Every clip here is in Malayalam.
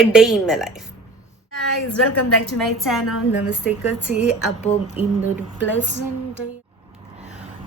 A day in my life. Guys, welcome back to my channel. Namaste Kochi. അപ്പം ഇന്നൊരു പ്ലസന്റ്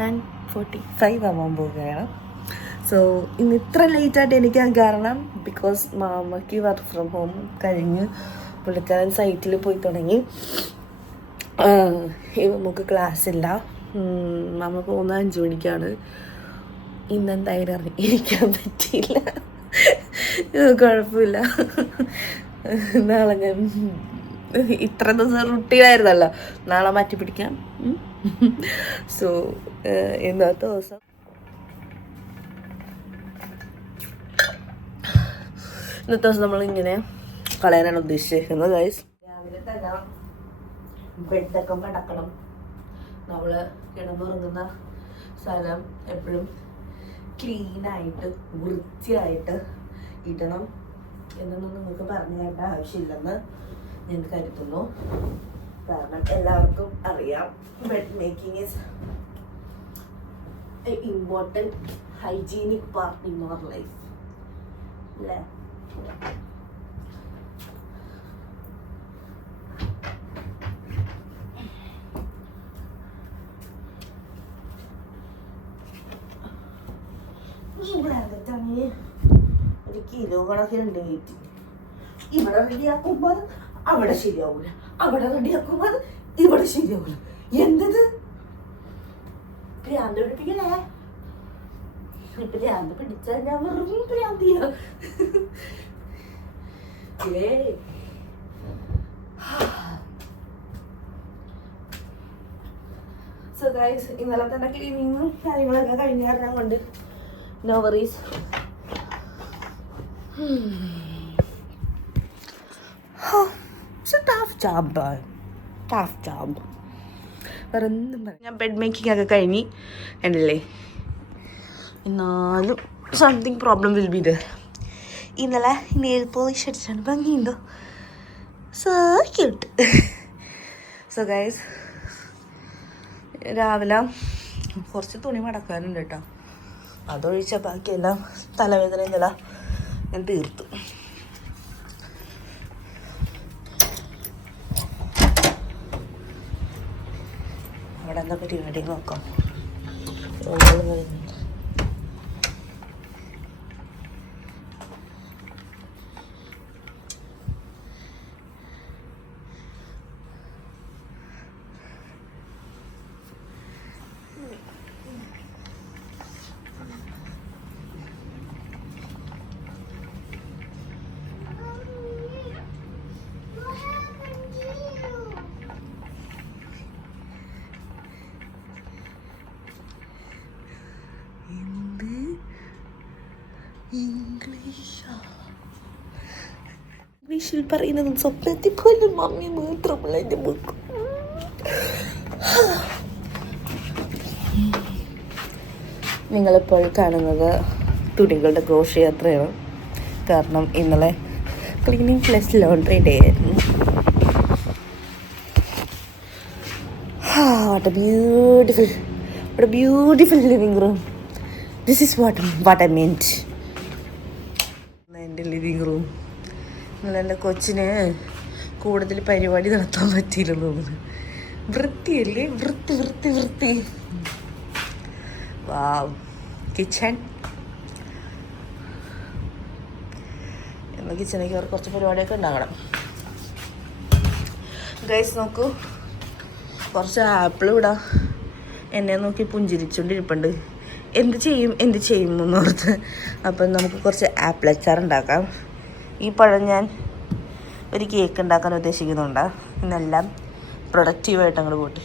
9:45 ആവാൻ പോവുകയാണ്. സോ ഇന്ന് ഇത്ര ലേറ്റായിട്ട് എണീക്കാൻ കാരണം ബിക്കോസ് മാമയ്ക്ക് വർക്ക് ഫ്രം ഹോം കഴിഞ്ഞ് പുള്ളിക്കാരൻ സൈറ്റിൽ പോയി തുടങ്ങി. നമുക്ക് ക്ലാസ് ഇല്ല. മാമ പോകുന്ന 5 മണിക്കാണ്. ഇന്നെന്തായാലും ഇരിക്കാൻ പറ്റിയില്ല. കുഴപ്പമില്ല. നാളെ ഞാൻ ഇത്ര ദിവസം റുട്ടീനായിരുന്നല്ലോ, നാളെ മാറ്റി പിടിക്കാം. സോ ഇന്നത്തെ ദിവസം നമ്മളിങ്ങനെ കളയാനാണ് ഉദ്ദേശിച്ചിരിക്കുന്നത്. ഗൈസ്, രാവിലെ തന്നെ ബെഡൊക്കെ കിടക്കണം. നമ്മൾ കിടന്നുറങ്ങുന്ന സ്ഥലം എപ്പോഴും ക്ലീനായിട്ട് വൃത്തിയായിട്ട് ഇടണം എന്നൊന്നും നിങ്ങൾക്ക് പറഞ്ഞു കേട്ട ആവശ്യമില്ലെന്ന് ഞാൻ കരുതുന്നു. കാരണം എല്ലാവർക്കും അറിയാം, bed making is a important hygienic part in our life അല്ലേ. ഇവിടെ അകത്താണെങ്കിൽ 1 കിലോ കണക്കിനുണ്ട് വെയിറ്റ്. ഇവിടെ റെഡിയാക്കുമ്പോൾ അവിടെ ശരിയാവൂല, അവിടെ റെഡിയാക്കുമ്പോൾ ഇവിടെ ശരിയാവൂല. എന്തത് ഭ്രാന്ത് പിടിപ്പിക്കലേ? ഭ്രാന്ത് പിടിച്ചാൽ ഞാൻ വെറും ഭ്രാന്തിയ. സോ ഗൈസ്, ഇന്നലെ തന്നെ ക്ലീനിങ്ങും കാര്യങ്ങളൊക്കെ കഴിഞ്ഞ കാരണം കൊണ്ട് no worries. It's a tough job, boy. Tough job. ഞാൻ ബെഡ് മേക്കിംഗ് ഒക്കെ കഴിഞ്ഞ് കണ്ടില്ലേ. എന്നാലും something problem will be there. ഇന്നലെ നെയിൽ പോളിഷ് അടിച്ചാണ്, ഭംഗിയുണ്ടോ? So cute. സോ ഗൈസ്, രാവിലെ കുറച്ച് തുണി മടക്കാനുണ്ട് കേട്ടോ. അതൊഴിച്ച ബാക്കിയെല്ലാം തലവേദന ഇന്നലെ ഞാൻ തീർത്തു. അവിടെ എന്താ പരിപാടി നോക്കാം. ഇംഗ്ലീഷിൽ പറയുന്നതും സ്വപ്നത്തിൽ പോലും മമ്മി മാത്രമല്ല എൻ്റെ ബുക്ക്. നിങ്ങളിപ്പോൾ കാണുന്നത് തുണികളുടെ ഘോഷയാത്രയാണ്. കാരണം ഇന്നലെ ക്ലീനിങ് പ്ലസ് ലോണ്ടറി ഡേ ആയിരുന്നു. What a beautiful living room. This is what I meant. എൻ്റെ ലിവിങ് റൂം. എൻ്റെ കൊച്ചിന് കൂടുതൽ പരിപാടി നടത്താൻ പറ്റിയില്ലെന്ന് തോന്നുന്നു. വൃത്തിയല്ലേ, വൃത്തി. വാവ്. കിച്ചൺ എന്നാൽ കിച്ചണിലേക്ക് അവർ കുറച്ച് പരിപാടിയൊക്കെ ഉണ്ടാകണം. ഗൈസ് നോക്കൂ, കുറച്ച് ആപ്പിൾ ഇവിടെ എന്നെ നോക്കി പുഞ്ചിരിച്ചുകൊണ്ടിരിപ്പുണ്ട്. എന്ത് ചെയ്യും എന്നോർത്ത്. അപ്പം നമുക്ക് കുറച്ച് ആപ്പിൾ അച്ചാർ ഉണ്ടാക്കാം. ഈ പഴം ഞാൻ ഒരു കേക്ക് ഉണ്ടാക്കാൻ ഉദ്ദേശിക്കുന്നുണ്ട്. ഇന്നെല്ലാം പ്രൊഡക്റ്റീവായിട്ട് അങ്ങോട്ട് പോട്ടെ.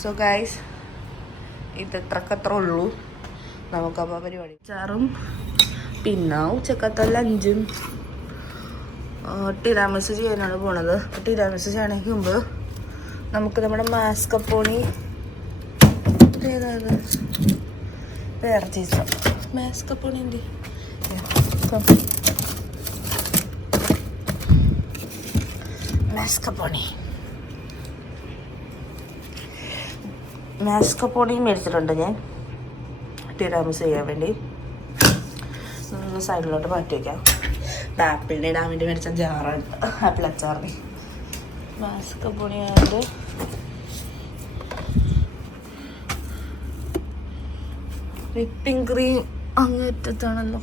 സോ ഗൈസ്, ഇത്രക്കത്ര ഉള്ളൂ നമുക്കപ്പോൾ പരിപാടി. അച്ചാറും പിന്നെ ഉച്ചക്കത്തെ ലഞ്ചും ടിരാമിസ് ചെയ്യാനാണ് പോണത്. ടിരാമിസ് ചെയ്യണമെങ്കിൽ മുമ്പ് നമുക്ക് നമ്മുടെ മാസ്കപ്പോണി ഏതായത് വേറെ ചീസ് മാസ്കപ്പോണി ഉണ്ട്. മാസ്കപ്പോണി മേടിച്ചിട്ടുണ്ട് ഞാൻ. തിരാമിസ് ചെയ്യാൻ വേണ്ടി സൈഡിലോട്ട് മാറ്റി വയ്ക്കാം. ആപ്പിളിനെ ഇടാൻ വേണ്ടി മേടിച്ച ജാറാണ് ആപ്പിൾ അച്ചാറിന്. മാസ്കപ്പൊടിയാണ്ട് വിപ്പിംഗ് ക്രീം അങ്ങേറ്റത്താണല്ലോ.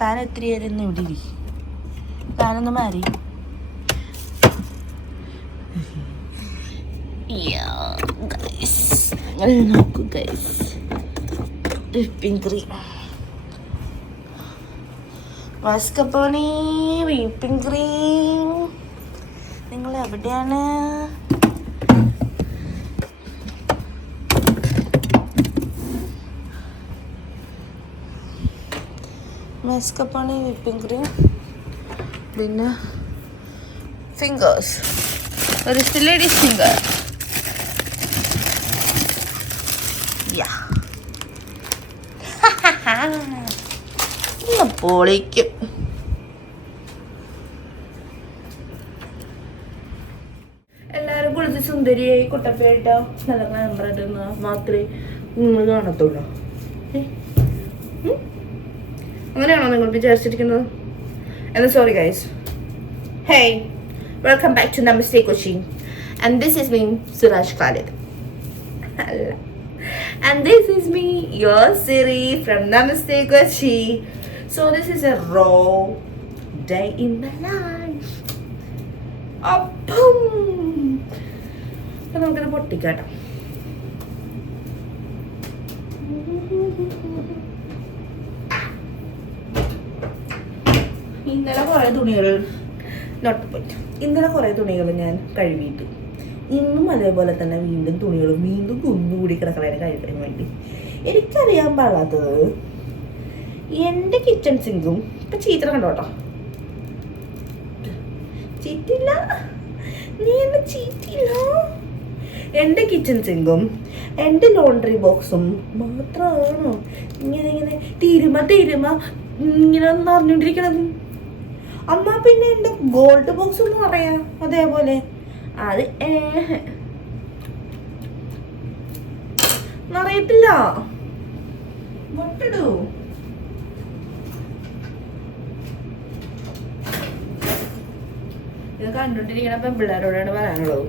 താൻ എത്ര ആയിരുന്നു ഇവിടെ ഇരി, താനൊന്ന് മാറി. നോക്കൂ guys, whipping cream, mascarpone, whipping cream. നിങ്ങൾ എവിടെയാണ്? മാസ്കപ്പോണി, വിപ്പിംഗ് ക്രീം, പിന്നെ ഫിംഗേഴ്സ്, ഒരു ലേഡീസ് ഫിംഗർ. പൊളിക്കും. എല്ലാരും കുളിച്ച് സുന്ദരിയായി കുട്ടപ്പേട്ടോ നല്ല നമ്പറിടുന്ന മാത്രമേ നിങ്ങൾ കാണത്തുള്ളൂ. അങ്ങനെയാണോ നിങ്ങൾ വിചാരിച്ചിരിക്കുന്നത്? എന്നാ sorry guys. Hey, welcome back to Namaste Kochi. And this is me, Suraj Khalid. And this is me, your Siri from Namaste Kochi. So this is a raw day in my life. Appam. അപ്പോൾ നമുക്കിത് പൊട്ടിക്കാട്ടോ. ഇന്നലെ കുറേ തുണികൾ ഞാൻ കഴുകിയിട്ട് ഇന്നും അതേപോലെ തന്നെ വീണ്ടും തുണികളും വീണ്ടും കുന്നുകൂടി കിടക്കണേനെ കഴിക്കാൻ വേണ്ടി. എനിക്കറിയാൻ പാടാത്തത് എൻ്റെ കിച്ചൺ സിങ്കും ഇപ്പം ചീത്ര കണ്ടോട്ടോ, ചീറ്റില്ല, നീ എന്നെ ചീറ്റില്ല. എൻ്റെ കിച്ചൺ സിങ്കും എൻ്റെ ലോണ്ടറി ബോക്സും മാത്രമാണോ ഇങ്ങനെ തീരുമ ഇങ്ങനെ നിറഞ്ഞുകൊണ്ടിരിക്കണത്? അമ്മ പിന്നെ എൻ്റെ ഗോൾഡ് ബോക്സ് എന്ന് പറയാം അതേപോലെ അത് നിറയത്തില്ല. വട്ടിടൂ. ഇത് കണ്ടോണ്ടിരിക്കണ പെൺപിള്ളേരോടാണ് പറയാനുള്ളത്.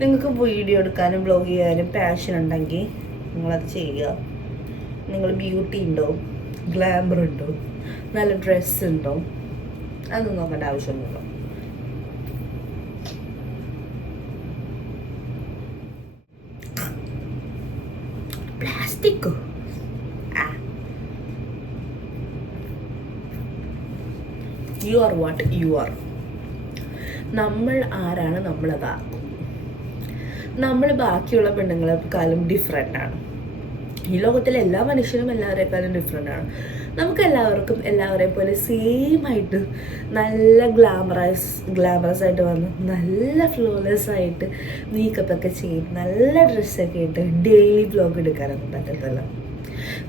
നിങ്ങൾക്ക് വീഡിയോ എടുക്കാനും ബ്ലോഗ് ചെയ്യാനും പാഷൻ ഉണ്ടെങ്കിൽ നിങ്ങളത് ചെയ്യുക. നിങ്ങൾ ബ്യൂട്ടി ഉണ്ടോ, ഗ്ലാമർ ഉണ്ടോ, നല്ല ഡ്രസ്സ് ഉണ്ടോ, അതൊന്നും നോക്കേണ്ട ആവശ്യമൊന്നുമില്ല. പ്ലാസ്റ്റിക്കോ? You are what you are. നമ്മൾ ആരാണ് നമ്മളതാക്കും. നമ്മൾ ബാക്കിയുള്ള പെണ്ണുങ്ങളെക്കാളും ഡിഫറെൻ്റ് ആണ്. ഈ ലോകത്തിലെ എല്ലാ മനുഷ്യരും എല്ലാവരെക്കാളും ഡിഫറെൻ്റ് ആണ്. നമുക്ക് എല്ലാവർക്കും എല്ലാവരെ പോലെ സെയിം ആയിട്ട് നല്ല ഗ്ലാമറസ് ആയിട്ട് വന്ന് നല്ല ഫ്ലോലെസ് ആയിട്ട് മേക്കപ്പൊക്കെ ചെയ്ത് നല്ല ഡ്രസ്സൊക്കെ ഇട്ട് ഡെയിലി വ്ലോഗ് എടുക്കാനൊന്നും പറ്റത്തില്ല.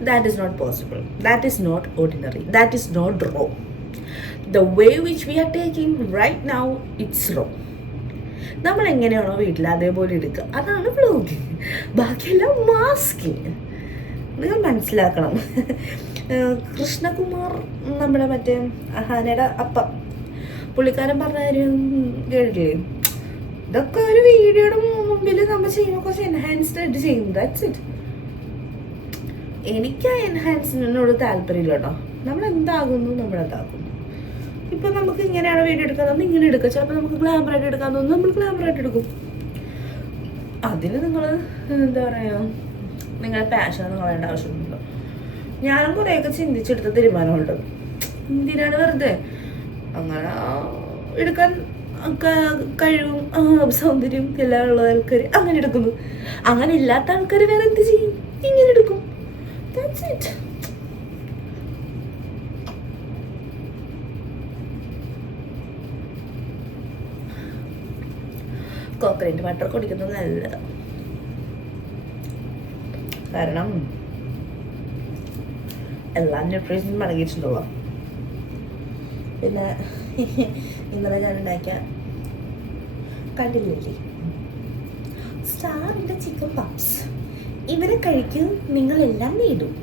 That is not possible. That is not ordinary. That is not raw. The way which we are taking right now it's raw. നമ്മൾ എങ്ങനെയാണോ വീട്ടിൽ അതേപോലെ എടുക്കുക, അതാണ് വ്ലോഗിങ്. ബാക്കിയെല്ലാം മാസ്കിങ്. നിങ്ങൾ മനസ്സിലാക്കണം. കൃഷ്ണകുമാർ, നമ്മുടെ മറ്റേ അഹാനയുടെ അപ്പം, പുള്ളിക്കാരൻ പറഞ്ഞ കാര്യം കേട്ടില്ലേ? ഇതൊക്കെ ഒരു വീഡിയോയുടെ മുമ്പിൽ നമ്മൾ ചെയ്യുമ്പോൾ കുറച്ച് എൻഹാൻസ്ഡ് ആയിട്ട് ചെയ്യും. That's it. എനിക്ക് ആ എൻഹാൻസ്മെന്റിനോട് താല്പര്യമില്ല കേട്ടോ. നമ്മൾ എന്താകുന്നു നമ്മളതാകുന്നു. ഇപ്പം നമുക്ക് ഇങ്ങനെയാണ് വീഡിയോ എടുക്കാൻ തോന്നുന്നു, ഇങ്ങനെ എടുക്കുക. ചിലപ്പോൾ നമുക്ക് ഗ്ലാമറായിട്ട് എടുക്കാൻ തോന്നുന്നു, നമ്മൾ ഗ്ലാമറായിട്ട് എടുക്കും. അതിന് നിങ്ങൾ എന്താ പറയുക, നിങ്ങളുടെ പാഷനൊന്നും കളയേണ്ട ആവശ്യമൊന്നുമില്ല. ഞാനും കുറേയൊക്കെ ചിന്തിച്ചെടുത്ത തീരുമാനമുണ്ട്. എന്തിനാണ് വെറുതെ അങ്ങനെ എടുക്കാൻ കഴിവും സൗന്ദര്യം എല്ലാം ഉള്ള ആൾക്കാർ അങ്ങനെ എടുക്കുന്നു. അങ്ങനെ ഇല്ലാത്ത ആൾക്കാർ വേറെ എന്ത് ചെയ്യും? ഇങ്ങനെ എടുക്കും. That's it. കോക്കനട്ട് വാട്ടർ കുടിക്കുന്നത് നല്ലതാണ്. കാരണം എല്ലാ ന്യൂട്രീഷൻസും അടങ്ങിയിട്ടുണ്ടല്ലോ. പിന്നെ ഇന്നലെ ഞാൻ ഉണ്ടാക്കിയ കണ്ടില്ലേ സ്റ്റാറിൻ്റെ ചിക്കൻ പപ്സ്. ഇവരെ കഴിക്കും, നിങ്ങളെല്ലാം നേടും.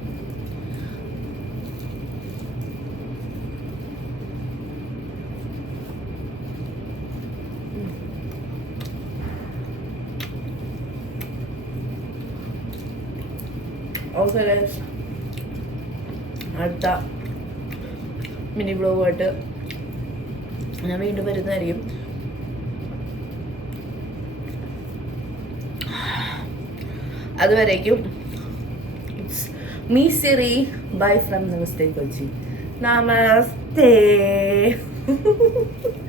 ഓക്കെ ഗൈസ്, അടുത്ത മിനി ബ്ലോഗുമായിട്ട് ഞാൻ വീണ്ടും വരുന്നതായിരിക്കും. അതുവരേക്കും it's me Siri. Bye from namaste Kochi. Namaste.